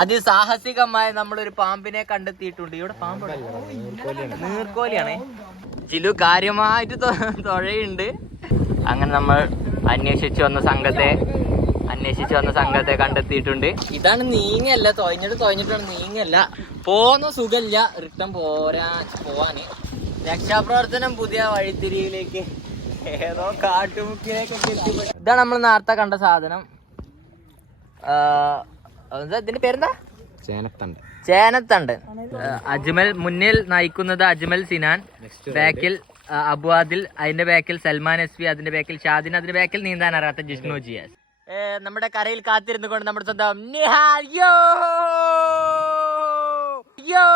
അതിസാഹസികമായ നമ്മളൊരു പാമ്പിനെ കണ്ടെത്തിയിട്ടുണ്ട്. ഇവിടെ പാമ്പ് നീർക്കോലിയാണേ. ചിലു കാര്യമായിട്ട് തുഴയുണ്ട്. അങ്ങനെ നമ്മൾ അന്വേഷിച്ചു വന്ന സംഘത്തെ കണ്ടെത്തിയിട്ടുണ്ട്. ഇതാണ് നീങ്ങല്ല, തൊഴഞ്ഞിട്ടാണ് നീങ്ങല്ല. പോന്ന സുഖല്ല, റിട്ടേൺ പോവാന്. രക്ഷാപ്രവർത്തനം പുതിയ വഴിത്തിരിയിലേക്ക് ഏതോ കാട്ടുമുക്കിലേക്കൊക്കെ എത്തിപ്പെട്ടു. ഇതാണ് നമ്മൾ നേരത്തെ കണ്ട സാധനം. ഇതിന്റെ പേരെന്താ? ചേനത്തണ്ട്. അജ്മൽ മുന്നിൽ നയിക്കുന്നത് അജ്മൽ സിനാൻ, ബാക്കിൽ അബുആദിൽ, അതിന്റെ ബാക്കിൽ സൽമാൻ എസ്വി, അതിന്റെ ബാക്കിൽ ഷാദിൻ, അതിന്റെ ബാക്കിൽ നീന്താൻ അറിയാത്ത ജിഷ്ണു ജിയാസ്. നമ്മുടെ കരയിൽ കാത്തിരുന്നു കൊണ്ട് നമ്മുടെ സ്വന്തം നിഹാൽ. യോ യോ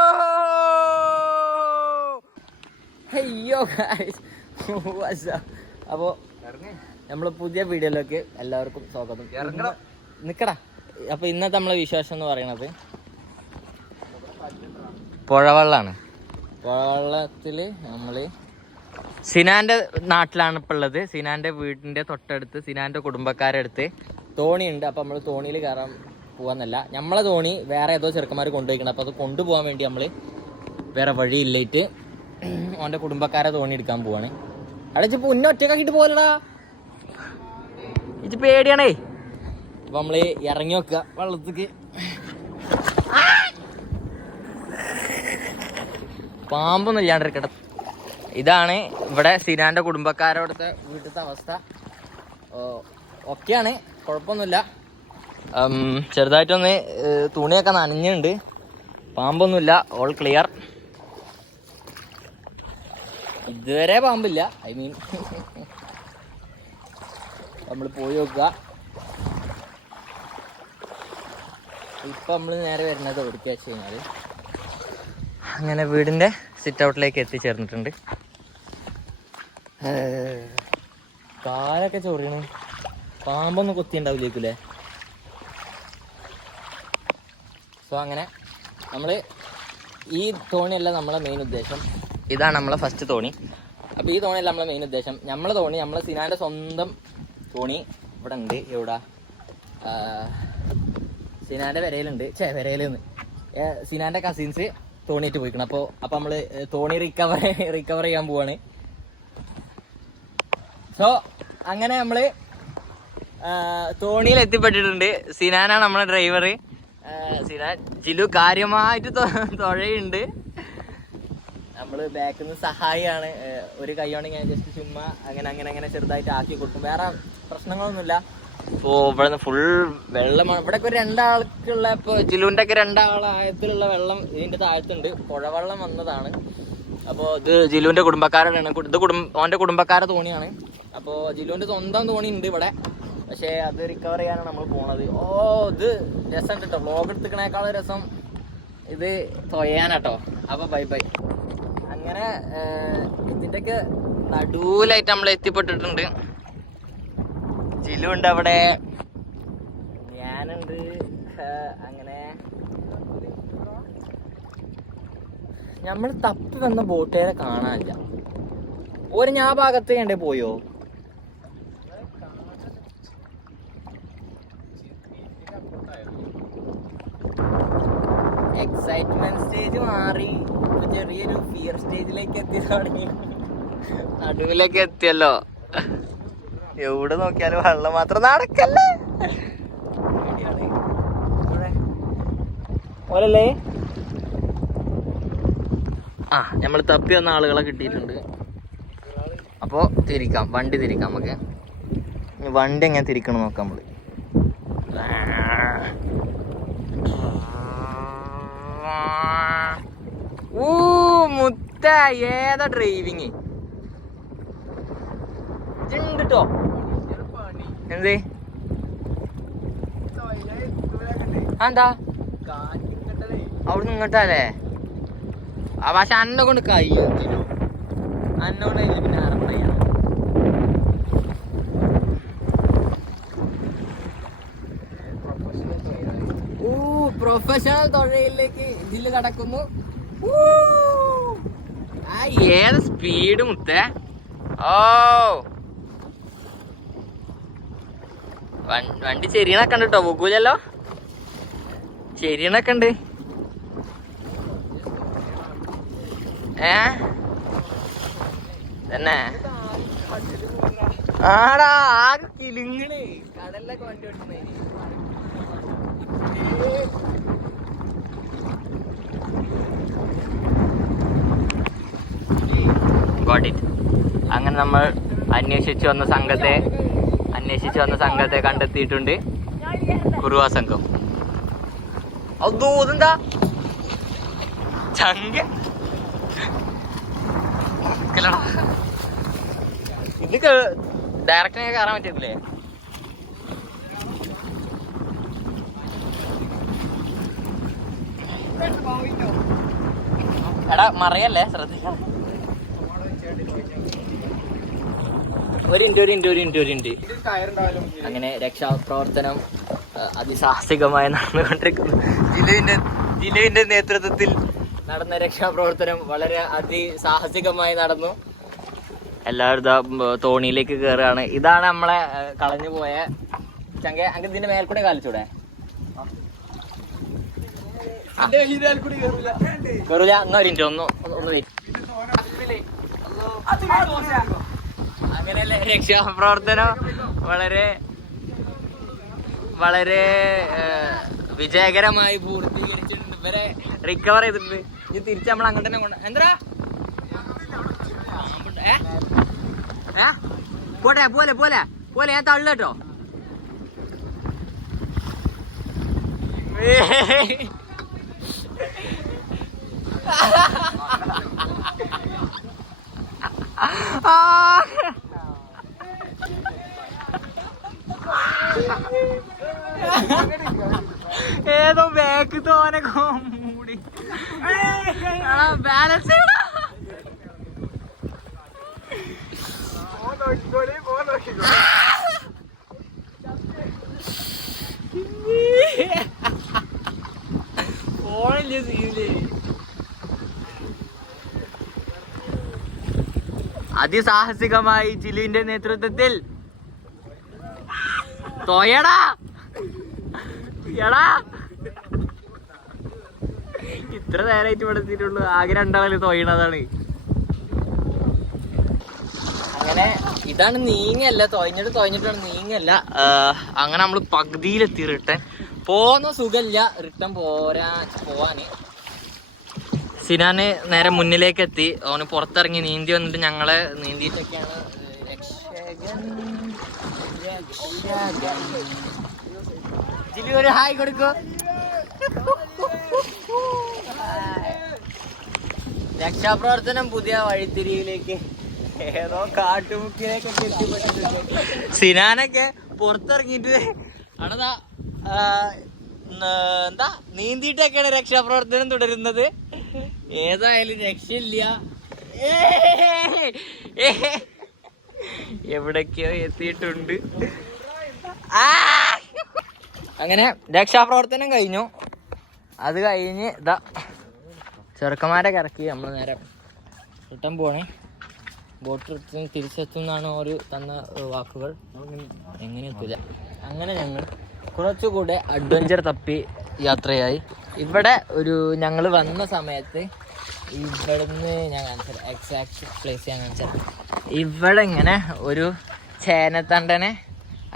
അയ്യോ അപ്പോ നമ്മള് പുതിയ വീഡിയോയിലേക്ക് എല്ലാവർക്കും സ്വാഗതം. നിക്കടാ. അപ്പൊ ഇന്നത്തെ നമ്മളെ വിശേഷം എന്ന് പറയണത് പുഴവെള്ളാണ്. പുഴവെള്ളത്തില് നമ്മള് സിനാന്റെ നാട്ടിലാണ് ഇപ്പൊ ഉള്ളത്. സിനാന്റെ വീടിന്റെ തൊട്ടടുത്ത് സിനാന്റെ കുടുംബക്കാരുടെ അടുത്ത് തോണിയുണ്ട്. അപ്പൊ നമ്മള് തോണിയിൽ കയറാൻ പോവാന്നല്ല, നമ്മളെ തോണി വേറെ ഏതോ ചെറുക്കന്മാർ കൊണ്ടുപോയിക്കണം. അപ്പൊ അത് കൊണ്ടുപോകാൻ വേണ്ടി നമ്മള് വേറെ വഴിയില്ലേറ്റ് ഓന്റെ കുടുംബക്കാരെ തോണി എടുക്കാൻ പോവാണ്. അവിടെ ഇപ്പൊ ഉന്ന ഒറ്റക്കാക്കിട്ട് പോലടാ, ഇത് പേടിയാണേ. അപ്പൊ നമ്മള് ഇറങ്ങി വെക്കുക വെള്ളത്തേക്ക്. പാമ്പൊന്നും ഇല്ലാണ്ടിരിക്കട്ടെ. ഇതാണ് ഇവിടെ സിനാന്റെ കുടുംബക്കാരോടത്തെ വീട്ടിലത്തെ അവസ്ഥ. ഒക്കെയാണ്, കുഴപ്പമൊന്നുമില്ല. ചെറുതായിട്ടൊന്ന് തുണിയൊക്കെ നനഞ്ഞുണ്ട്. പാമ്പൊന്നുമില്ല, ഓൾ ക്ലിയർ. ഇതുവരെ പാമ്പില്ല. ഐ മീൻ നമ്മൾ പോയി നോക്കുക. ഇപ്പൊ നമ്മള് നേരെ വരുന്നത് എവിടേക്കാ വെച്ച് കഴിഞ്ഞാല് അങ്ങനെ വീടിന്റെ സിറ്റ് ഔട്ടിലേക്ക് എത്തിച്ചേർന്നിട്ടുണ്ട്. കാലൊക്കെ ചൊറിയണു. പാമ്പൊന്നും കൊത്തിയുണ്ടാവില്ലേക്കൂലേ? സോ അങ്ങനെ നമ്മള് ഈ തോണിയല്ല നമ്മളെ മെയിൻ ഉദ്ദേശം. ഇതാണ് നമ്മളെ ഫസ്റ്റ് തോണി. അപ്പൊ ഈ തോണിയല്ല നമ്മളെ മെയിൻ ഉദ്ദേശം. നമ്മളെ തോണി, നമ്മളെ സിനാന്റെ സ്വന്തം തോണി ഇവിടെ ഉണ്ട്. എവിടാ? സിനാന്റെ വരയിലുണ്ട്. വരയിലെന്ന് സിനാന്റെ കസിൻസ് തോണിയിട്ട് പോയിക്കണം. അപ്പൊ നമ്മള് തോണി റിക്കവർ ചെയ്യാൻ പോവാണ്. സോ അങ്ങനെ നമ്മള് തോണിയിൽ എത്തിപ്പെട്ടിട്ടുണ്ട്. സിനാനാണ് നമ്മളെ ഡ്രൈവർ. സിനാൻ ചിലു കാര്യമായിട്ട് തുഴയുണ്ട്. നമ്മള് ബാക്കിൽ നിന്ന് സഹായിയാണ്. ഒരു കൈയോണ്ട് ഞാൻ ജസ്റ്റ് ചുമ്മാ അങ്ങനെ ചെറുതായിട്ട് ആക്കി കൊടുക്കും. വേറെ പ്രശ്നങ്ങളൊന്നുമില്ല. ഇപ്പോ ഇവിടെ ഫുൾ വെള്ളമാണ്. ഇവിടെ ഒക്കെ രണ്ടാൾക്കുള്ള, ഇപ്പൊ ജിലുവിന്റെ ഒക്കെ രണ്ടാളായത്തിലുള്ള വെള്ളം ഇതിന്റെ താഴത്തുണ്ട്. പുഴവെള്ളം വന്നതാണ്. അപ്പോൾ ഇത് ജിലുവിന്റെ കുടുംബക്കാരാണ്. ഇത് ഓന്റെ കുടുംബക്കാരുടെ തോണിയാണ്. അപ്പോൾ ജിലുവിന്റെ സ്വന്തം തോണി ഉണ്ട് ഇവിടെ. പക്ഷെ അത് റിക്കവർ ചെയ്യാനാണ് നമ്മൾ പോണത്. ഇത് രസം കേട്ടോ. വ്ലോഗ് എടുത്തിക്കണേക്കാളും രസം ഇത് തൊയ്യാനാട്ടോ. അപ്പൊ ബൈ. അങ്ങനെ ഇതിന്റെയൊക്കെ നടുവിലായിട്ട് നമ്മൾ എത്തിപ്പെട്ടിട്ടുണ്ട്. ജിലു ഉണ്ട് അവിടെ, ഞാനുണ്ട്. അങ്ങനെ നമ്മൾ തപ്പി വന്ന ബോട്ടുകാരെ കാണാനില്ല. ഒരു ഞാൻ ഭാഗത്ത് കണ്ടേ പോയോ? എക്സൈറ്റ്മെന്റ് സ്റ്റേജ് മാറി ചെറിയൊരു ഫിയർ സ്റ്റേജിലേക്ക് എത്തി തുടങ്ങി. നടുവിലേക്ക് എത്തിയല്ലോ. എവിടെ നോക്കിയാലും വെള്ളം മാത്രം. നടക്കല്ലേ ഓലല്ലേ. നമ്മൾ തപ്പി വന്ന ആളുകളെ കിട്ടിയിട്ടുണ്ട്. അപ്പോ വണ്ടി തിരിക്കാം. നമുക്ക് വണ്ടി എങ്ങനെ തിരിക്കണം നോക്കാം. നമ്മള് മുത്ത ഏതാ ഡ്രൈവിങ് ട്ടോ. എന്ത് എന്താ അവിടുന്ന് ഇങ്ങോട്ടല്ലേ? പക്ഷെ അന്നെ കൊണ്ട് കഴിയും. അന്നോണ്ട് അതിൽ പിന്നെ അറിയാം. പ്രൊഫഷണൽ തൊഴിലേക്ക് ഇതില് കടക്കുന്നു. ഏത് സ്പീഡ് മുത്തേ. വണ്ടി ചെറിയണ കണ്ടിട്ടോ. പോകൂലല്ലോ. ശരിയണൊക്കെ ഉണ്ട്. തന്നെ ആടാ ആകെ കിലുങ്ങണ് കടലിലൊക്കെ വണ്ടി ഓടിക്കുന്നതിന്. അങ്ങനെ നമ്മൾ അന്വേഷിച്ചു വന്ന സംഘത്തെ കണ്ടെത്തിയിട്ടുണ്ട്. കുറുവ സംഘം. അതോ ഇതെന്താ ചങ്ക ഇത് ഡയറക്റ്റിനെ കയറാൻ പറ്റില്ലേ? എടാ മറിയല്ലേ, ശ്രദ്ധിക്കണം. ഒരു മിനിറ്റ്. അങ്ങനെ രക്ഷാപ്രവർത്തനം അതിസാഹസികമായി നടന്നുകൊണ്ടിരിക്കുന്നു. ജിലുവിന്റെ നേതൃത്വത്തിൽ നടന്ന രക്ഷാപ്രവർത്തനം വളരെ അതിസാഹസികമായി നടന്നു. എല്ലാവരും തോണിയിലേക്ക് കയറുകയാണ്. ഇതാണ് നമ്മളെ കളഞ്ഞു പോയ ചങ്ക. അങ്ങ് ഇതിന്റെ മേൽക്കൂടെ കാലിച്ചൂടെ? കയറൂല. അങ്ങനെയല്ലേ രക്ഷാപ്രവർത്തനം വളരെ വളരെ വിജയകരമായി പൂർത്തീകരിച്ചിട്ടുണ്ട്. ഇവരെ റിക്കവർ ചെയ്തിട്ടുണ്ട്. ഇനി തിരിച്ച് നമ്മൾ അങ്ങോട്ട് തന്നെ കൊണ്ട് എന്താ പോലെ ഞാൻ തള്ളു കേട്ടോ. ഏതോ ബാക്ക് തോനെ മൂടി ബാലൻസ് ഓണില്ലേ സീനില്. അതിസാഹസികമായി ജിലുവിന്റെ നേതൃത്വത്തിൽ തോയടാ ഇത്ര നേരമായിട്ട് ഇവിടെ എത്തിയിട്ടുള്ളൂ. ആകെ രണ്ടാളെ തോയണതാണ്. അങ്ങനെ ഇതാണ് നീങ്ങല്ല, തോയഞ്ഞിട്ടാണ് നീങ്ങല്ല. അങ്ങനെ നമ്മള് പകുതിയിലെത്തി. റിട്ടേൺ പോന്ന സുഖമില്ല, റിട്ടേൺ പോവാന്. സിനാന് നേരെ മുന്നിലേക്ക് എത്തി. അവന് പുറത്തിറങ്ങി നീന്തി വന്നിട്ട് ഞങ്ങളെ നീന്തിയിട്ടൊക്കെയാണ് ജിലു ഒരു ഹായ് കൊടുക്കോ. രക്ഷാപ്രവർത്തനം പുതിയ വഴിത്തിരിയിലേക്ക്, ഏതോ കാട്ടുമുക്കിലേക്കൊക്കെ എത്തിപ്പെട്ടിട്ടുണ്ട്. സിനാനൊക്കെ പുറത്തിറങ്ങിയിട്ട് അടതാ എന്താ നീന്തിയിട്ടൊക്കെയാണ് രക്ഷാപ്രവർത്തനം തുടരുന്നത്. ഏതായാലും രക്ഷയില്ല, എവിടൊക്കെയോ എത്തിയിട്ടുണ്ട്. അങ്ങനെ രക്ഷാപ്രവർത്തനം കഴിഞ്ഞു. അത് കഴിഞ്ഞ് ഇതാ ചെറുക്കന്മാരെ ഇറക്കി നമ്മൾ നേരെ റിട്ടേൺ പോണേ. ബോട്ട് തിരിച്ചെത്തുന്നാണ് ഒരു തന്ന വാക്കുകൾ. എങ്ങനെ എത്തില്ല. അങ്ങനെ ഞങ്ങൾ കുറച്ചുകൂടെ അഡ്വഞ്ചർ തപ്പി യാത്രയായി. ഇവിടെ ഞങ്ങൾ വന്ന സമയത്ത് ഇവിടുന്ന് ഞാൻ കാണിച്ചത് എക്സാക്ട് പ്ലേസ് ഞാൻ കാണിച്ചത്. ഇവിടെ ഇങ്ങനെ ഒരു ചേനത്തണ്ടനെ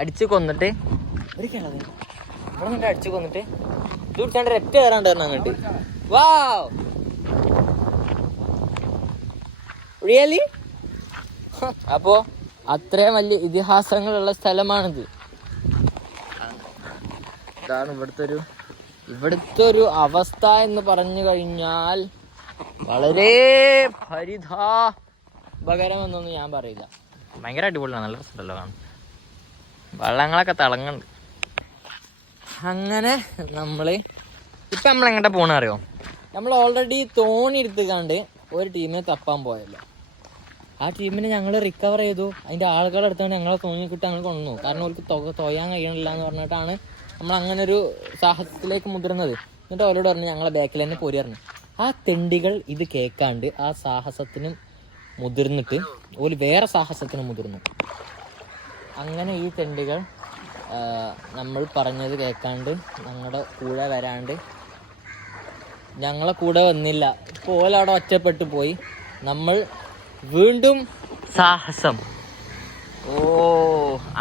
അടിച്ചു കൊന്നിട്ട് ഒരു കിണത് ഇവിടെ നിന്നിട്ട് അടിച്ചു കൊന്നിട്ട് ഇത് പിടിച്ചാണ്ട് രക്ത കയറാണ്ടായിരുന്നു അങ്ങോട്ട്. വാവ്, റിയലി? അപ്പോ അത്രയും വലിയ ഇതിഹാസങ്ങളുള്ള സ്ഥലമാണിത്. ഇതാണ് ഇവിടുത്തെ ഒരു അവസ്ഥ എന്ന് പറഞ്ഞു കഴിഞ്ഞാൽ വളരെ പരിതാപകരമെന്നൊന്നും ഞാൻ പറയില്ല. ഭയങ്കര അടിപൊളിയാണ്, നല്ല രസമുണ്ടല്ലോ കാണും. വള്ളങ്ങളൊക്കെ തിളങ്ങുന്നുണ്ട്. അങ്ങനെ ഇപ്പം നമ്മളെങ്ങോട്ടാ പോകണ അറിയോ? നമ്മൾ ഓൾറെഡി തോണി എടുത്തുകൊണ്ട് ഒരു ടീമിനെ തപ്പാൻ പോയല്ലോ. ആ ടീമിനെ ഞങ്ങൾ റിക്കവർ ചെയ്തു. അതിൻ്റെ ആളുകളെ എടുത്തുകൊണ്ട് ഞങ്ങളെ തോന്നിക്കിട്ട് ഞങ്ങൾ കൊണ്ടുവന്നു. കാരണം അവർക്ക് തോയാൻ കഴിയണില്ല എന്ന് പറഞ്ഞിട്ടാണ് നമ്മൾ അങ്ങനെ ഒരു സാഹസത്തിലേക്ക് മുതിർന്നത്. എന്നിട്ട് അവരോട് പറഞ്ഞു ഞങ്ങളെ ബാക്കിൽ തന്നെ പോരി പറഞ്ഞു. ആ തെണ്ടികൾ ഇത് കേൾക്കാണ്ട് ആ സാഹസത്തിനും മുതിർന്നിട്ട് ഒരു വേറെ സാഹസത്തിന് മുതിർന്നു. അങ്ങനെ ഈ തെണ്ടികൾ നമ്മൾ പറഞ്ഞത് കേൾക്കാണ്ട് ഞങ്ങളുടെ കൂടെ വരാണ്ട് ഞങ്ങളെ കൂടെ വന്നില്ല. ഇപ്പോൾ ഓലവിടെ ഒറ്റപ്പെട്ടു പോയി. നമ്മൾ വീണ്ടും സാഹസം.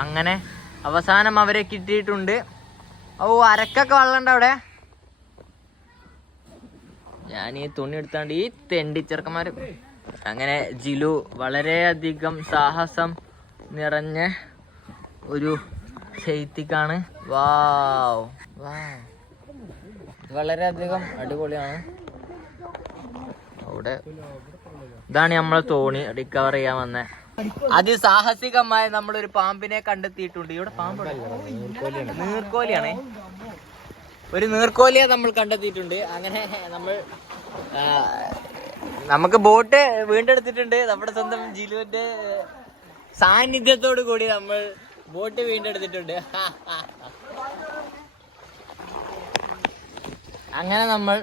അങ്ങനെ അവസാനം അവരെ കിട്ടിയിട്ടുണ്ട്. അരക്കൊക്കെ വെള്ളമുണ്ട് അവിടെ. ഞാൻ ഈ തുണി എടുത്താണ്ട് ഈ തെണ്ടിച്ചെറുക്കന്മാർ. അങ്ങനെ ജിലു വളരെയധികം സാഹസം നിറഞ്ഞ ഒരു ശൈത്യക്കാണ്. വാവ് വളരെയധികം അടിപൊളിയാണ്. അവിടെ ഇതാണ് നമ്മളെ തോണി റിക്കവർ ചെയ്യാൻ വന്ന. അതിസാഹസികമായി നമ്മളൊരു പാമ്പിനെ കണ്ടെത്തിയിട്ടുണ്ട്. ഇവിടെ പാമ്പ് നീർക്കോലിയാണ്. ഒരു നീർക്കോലിയെ നമ്മൾ കണ്ടെത്തിയിട്ടുണ്ട്. അങ്ങനെ നമുക്ക് ബോട്ട് വീണ്ടെടുത്തിട്ടുണ്ട്. നമ്മുടെ സ്വന്തം ജിലുവിന്റെ സാന്നിധ്യത്തോടു കൂടി നമ്മൾ ബോട്ട് വീണ്ടെടുത്തിട്ടുണ്ട്. അങ്ങനെ നമ്മൾ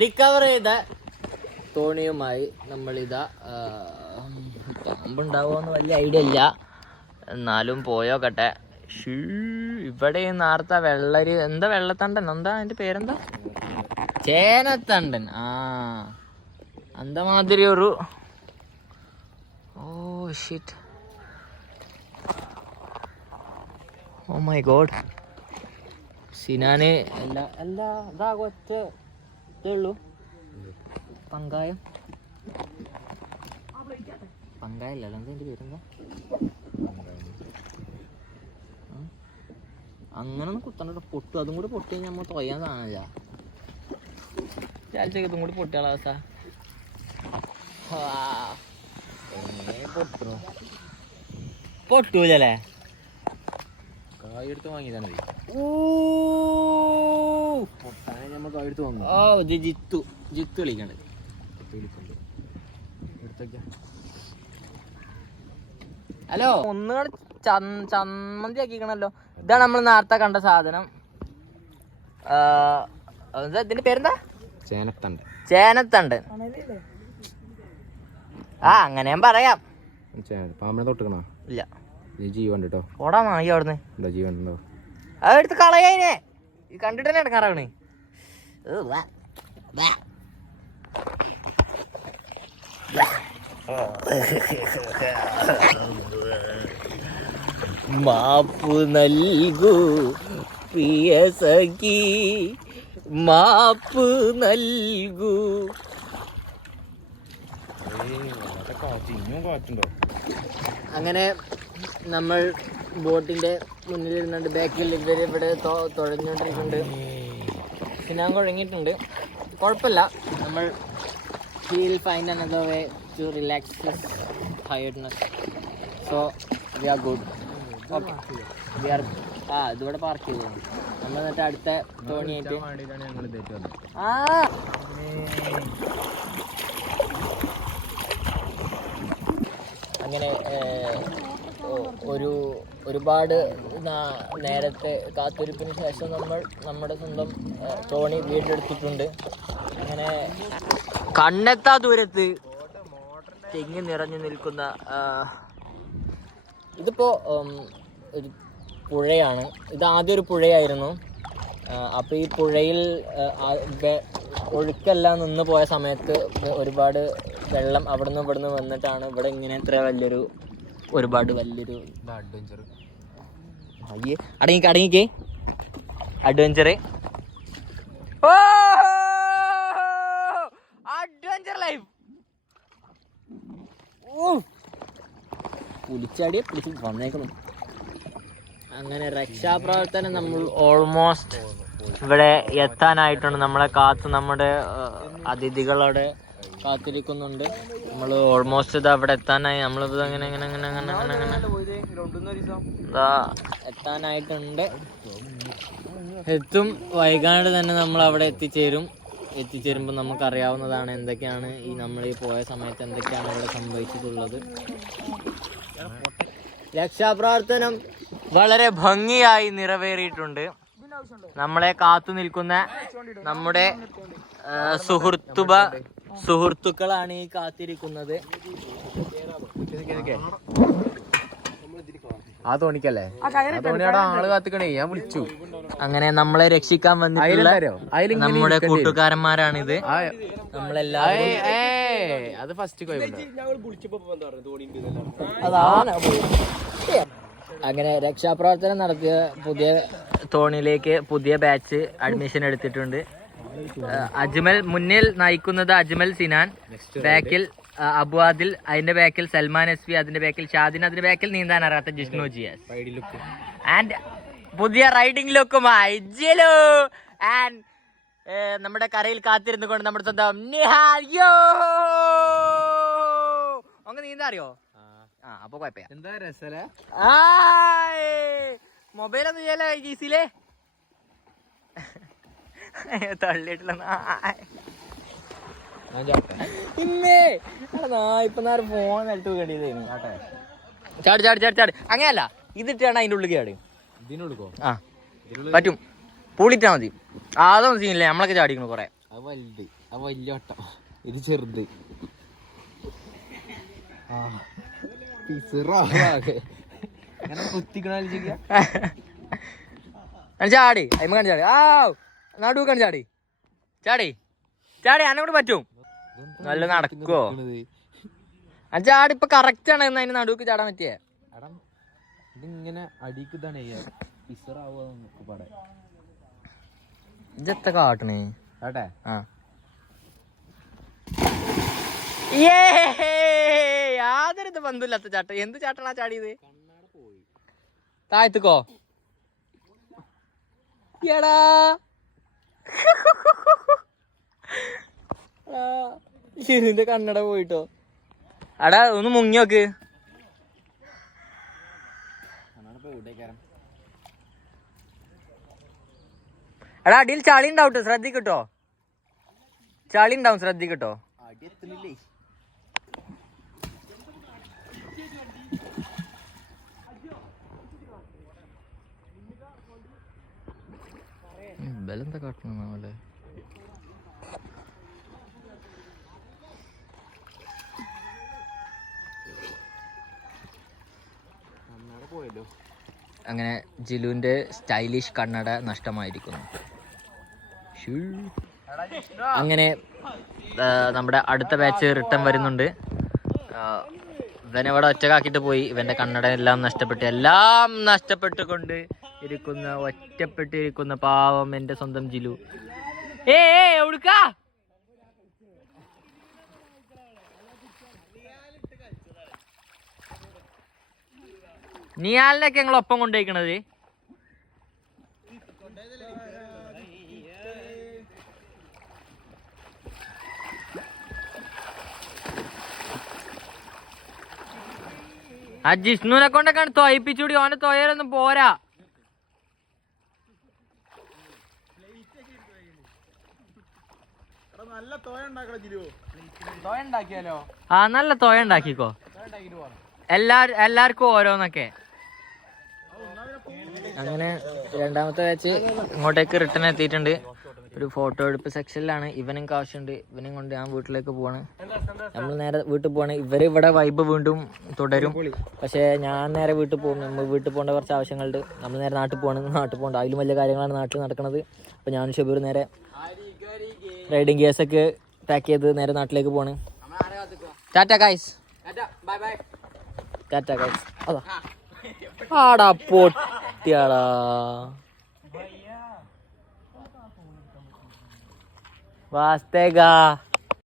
റിക്കവർ ചെയ്ത തോണിയുമായി നമ്മളിതാ പാമ്പുണ്ടാവുമെന്ന് വലിയ ഐഡിയ ഇല്ല, എന്നാലും പോയോക്കട്ടെ. ഇവിടെ നേരത്തെ വെള്ളരി എന്താ വെള്ളത്തണ്ടൻ എന്താ അതിന്റെ പേരെന്താ, ചേനത്തണ്ടൻ. അന്ത മാതിരി ഒരു shit. Oh my god. Sinan അല്ല ഇതാ ഒറ്റ ഇതേ ഉള്ളൂ. പങ്കായം പങ്കായല്ല എന്താ എൻ്റെ പേരെന്താ, അങ്ങനെ ഒന്ന് കുത്തണ്ട പൊട്ടു. അതും കൂടി പൊട്ടി കഴിഞ്ഞാൽ നമ്മൾ തൊയ്യാൻ സാധനമില്ല. ചാലിച്ചൊക്കെ ഇതും കൂടി പൊട്ടിയാളെ അവസ്ഥ. പൊട്ടൂലല്ലേ? കായെടുത്ത് വാങ്ങിയതാണ്. ജിത്തു വിളിക്കണ്ട്. ഹലോ, ഒന്നുകൂടെ ചമ്മന്തി ആക്കിക്കണല്ലോ. ഇതാണ് നമ്മൾ നേരത്തെ കണ്ട സാധനം. ഇതിന്റെ പേരെന്താ? ചേനത്തണ്ട്. അങ്ങനെ ഞാൻ പറയാം. പാമ്പിനെ തൊട്ടുക്കണോ? ഇല്ല. ജീവൻ കേട്ടോ. ഓടാ വാങ്ങി അവിടുന്ന്. ജീവൻ ഉണ്ടോ? അതെടുത്ത് കളയാനെ കണ്ടിട്ട് തന്നെ എടുക്കാറാണ്. മാപ്പ് നൽകൂ പ്രിയ സഖി, മാപ്പ് നൽകൂ. അങ്ങനെ നമ്മൾ ബോട്ടിന്റെ മുന്നിലിരുന്നുണ്ട്. ബാക്കിൽ ഇവർ ഇവിടെ തുഴഞ്ഞുകൊണ്ടിരിക്കുന്നുണ്ട്. ഞാൻ കുഴങ്ങിയിട്ടുണ്ട്. കുഴപ്പമില്ല. നമ്മൾ feel find another way to relax his tiredness. So we are good. Okay. We are ഇതിവിടെ പാർക്ക് ചെയ്തു. നമ്മൾ എന്നിട്ട് അടുത്ത തോണിയായിട്ട് അങ്ങനെ ഒരുപാട് നേരത്തെ കാത്തിരിപ്പിന് ശേഷം നമ്മൾ നമ്മുടെ സ്വന്തം തോണി വീണ്ടെടുത്തിട്ടുണ്ട്. അങ്ങനെ കണ്ണെത്താ ദൂരത്ത് തെങ്ങി നിറഞ്ഞു നിൽക്കുന്ന ഇതിപ്പോൾ ഒരു പുഴയാണ്. ഇത് ആദ്യം ഒരു പുഴയായിരുന്നു. അപ്പോൾ ഈ പുഴയിൽ ഒഴുക്കെല്ലാം നിന്ന് പോയ സമയത്ത് ഒരുപാട് വെള്ളം അവിടെ നിന്ന് ഇവിടെ നിന്ന് വന്നിട്ടാണ് ഇവിടെ ഇങ്ങനെ ഇത്ര ഒരുപാട് വലിയൊരു അഡ്വഞ്ചർ. അടങ്ങിക്കേ അഡ്വഞ്ചർ. Adventure life. പുലിച്ചാടിയെ പിടിച്ച് വന്നേക്കുന്നു. അങ്ങനെ രക്ഷാപ്രവർത്തനം നമ്മൾ ഓൾമോസ്റ്റ് ഇവിടെ എത്താനായിട്ടുണ്ട്. നമ്മളെ നമ്മുടെ അതിഥികളവിടെ കാത്തിരിക്കുന്നുണ്ട്. നമ്മൾ ഓൾമോസ്റ്റ് ഇത് അവിടെ എത്താനായി. നമ്മളിത് അങ്ങനെ എത്താനായിട്ടുണ്ട്. എത്തും വൈകാണ്ട് തന്നെ നമ്മൾ അവിടെ എത്തിച്ചേരുമ്പോൾ നമുക്കറിയാവുന്നതാണ് എന്തൊക്കെയാണ് നമ്മൾ ഈ പോയ സമയത്ത് എന്തൊക്കെയാണ് അവിടെ സംഭവിച്ചിട്ടുള്ളത്. രക്ഷാപ്രവർത്തനം വളരെ ഭംഗിയായി നിറവേറിയിട്ടുണ്ട്. നമ്മളെ കാത്തു നിൽക്കുന്ന നമ്മുടെ സുഹൃത്തുക്കളാണ് ഈ കാത്തിരിക്കുന്നത്. ആ തോണിക്കല്ലേ ആ തോണിയുടെ ആള് കാത്തിക്കണേ ഞാൻ വിളിച്ചു. അങ്ങനെ നമ്മളെ രക്ഷിക്കാൻ വന്നിട്ടുള്ള നമ്മുടെ കൂട്ടുകാരന്മാരാണിത്. നമ്മളെല്ലാവരും അത് ഫസ്റ്റ് അതാണ്. അങ്ങനെ രക്ഷാപ്രവർത്തനം നടത്തിയ പുതിയ തോണിയിലേക്ക് പുതിയ ബാച്ച് അഡ്മിഷൻ എടുത്തിട്ടുണ്ട്. അജ്മൽ മുന്നിൽ നയിക്കുന്നത് അജ്മൽ സിനാൻ, ബാക്കിൽ അബു ആദിൽ, അതിന്റെ ബാക്കിൽ സൽമാൻ എസ് പി, അതിന്റെ ബാക്കിൽ ഷാദിൻ, അതിന്റെ ബാക്കിൽ നീന്താൻ അറിയാത്ത ജിഷ്ണു ജിയാസ് ആൻഡ് പുതിയ റൈഡിംഗ് ലുക്കുമായി ജിലു ആൻഡ് നമ്മുടെ കരയിൽ കാത്തിരുന്നു കൊണ്ട് നമ്മുടെ സ്വന്തം നിഹാൽ. യോ അങ്ങ് നീന്താ അറിയോ? അപ്പൊ കുഴപ്പമില്ല. എന്താ രസല്ലേ മൊബൈലൊന്നും ചെയ്യല ഈസിയിലേ തള്ളിയിട്ടുള്ള ഇമ്മേ ഇപ്പൊ നേരം ഫോൺ നിലത്ത് കണ്ടിയതായിരുന്നു. ചാടി ചാടി ചാടി ചാടി അങ്ങനെയല്ല, ഇതിട്ടാണ് അതിന്റെ ഉള്ളിൽ ചാടി. ഇതിനുള്ളിക്കോ? ആ പറ്റും, പൂളിട്ടാ മതി. അതൊന്നും സീനില്ലേ, നമ്മളൊക്കെ ചാടിക്കണു കൊറേ. അത് വലുത്, അത് വലിയ വട്ടം, ഇത് ചെറുത്. ചാടി അയിമ കണ്ടു ചാടി. ആ നടു കണ്ടു ചാടി ചാടി ചാടി അന്നോട് പറ്റും. നല്ല നടക്കുവോ ചാടി? ഇപ്പൊ കറക്റ്റ് ആണ് അതിന് നടുക്ക് ചാടാൻ പറ്റിയേ. ഇതിങ്ങനെ അടിക്ക് ഇതാണ് ഇജെത്ത കാട്ടണേ കേട്ടെ. ആ യാതൊരു ബന്ധമില്ലാത്ത ചാട്ടം. എന്ത് ചാട്ടണാ ചാടിയത്? താഴത്തേക്കോ? എടാ ഇതിന്റെ കണ്ണട പോയിട്ടോ. അടാ ഒന്ന് മുങ്ങി നോക്ക്. എടാ അടിയിൽ ചളി ഉണ്ടാവട്ടെ, ശ്രദ്ധിക്കട്ടോ. ചളി ഉണ്ടാവും, ശ്രദ്ധിക്കട്ടോ. ബലെന്താ കാട്ടണ? അങ്ങനെ ജിലുവിന്റെ സ്റ്റൈലിഷ് കണ്ണട നഷ്ടമായിരിക്കുന്നു. അങ്ങനെ നമ്മുടെ അടുത്ത ബാച്ച് റിട്ടേൺ വരുന്നുണ്ട്. ഇവനെ ഇവിടെ ഒറ്റക്കാക്കിട്ട് പോയി. ഇവന്റെ കണ്ണട എല്ലാം നഷ്ടപ്പെട്ടുകൊണ്ട് ഇരിക്കുന്ന, ഒറ്റപ്പെട്ടിരിക്കുന്ന പാവം എന്റെ സ്വന്തം ജിലു. എവിടുക്കാ? നിയാലിനൊക്കെ ഞങ്ങൾ ഒപ്പം കൊണ്ടുപോയിക്കണത്. ആ ജിഷ്ണുവിനെ കൊണ്ടൊക്കെ തൊയപ്പിച്ചൂടി. ഓനെ തൊയലൊന്നും പോരാ. ആ നല്ല തോയ ഉണ്ടാക്കിക്കോ. എല്ലാവർക്കും ഓരോന്നൊക്കെ. അങ്ങനെ രണ്ടാമത്തെ ബാച്ച് ഇങ്ങോട്ടേക്ക് റിട്ടേൺ എത്തിയിട്ടുണ്ട്. ഒരു ഫോട്ടോ എടുപ്പ് സെക്ഷനിലാണ്. ഇവനും ആവശ്യമുണ്ട്. ഇവനും കൊണ്ട് ഞാൻ വീട്ടിലേക്ക് പോവാണ്. നമ്മൾ നേരെ വീട്ടിൽ പോവാണ്. ഇവര് ഇവിടെ വൈബ് വീണ്ടും തുടരും. പക്ഷേ ഞാൻ നേരെ വീട്ടിൽ പോകും. നമ്മൾ വീട്ടിൽ പോകേണ്ട കുറച്ച് ആവശ്യങ്ങളുണ്ട്. നമ്മൾ നേരെ നാട്ടിൽ പോകണ്ട. അതിലും വലിയ കാര്യങ്ങളാണ് നാട്ടിൽ നടക്കുന്നത്. അപ്പോൾ ഞാനും ഷബീർ നേരെ റൈഡിങ് ഗിയേഴ്സൊക്കെ പാക്ക് ചെയ്ത് നേരെ നാട്ടിലേക്ക് പോവാണ്. ടാറ്റ ഗൈസ്. ടാറ്റ ഗൈസ്. അതാ ആടാ പൊട്ടിയാടാ. വാസ്തേഗാ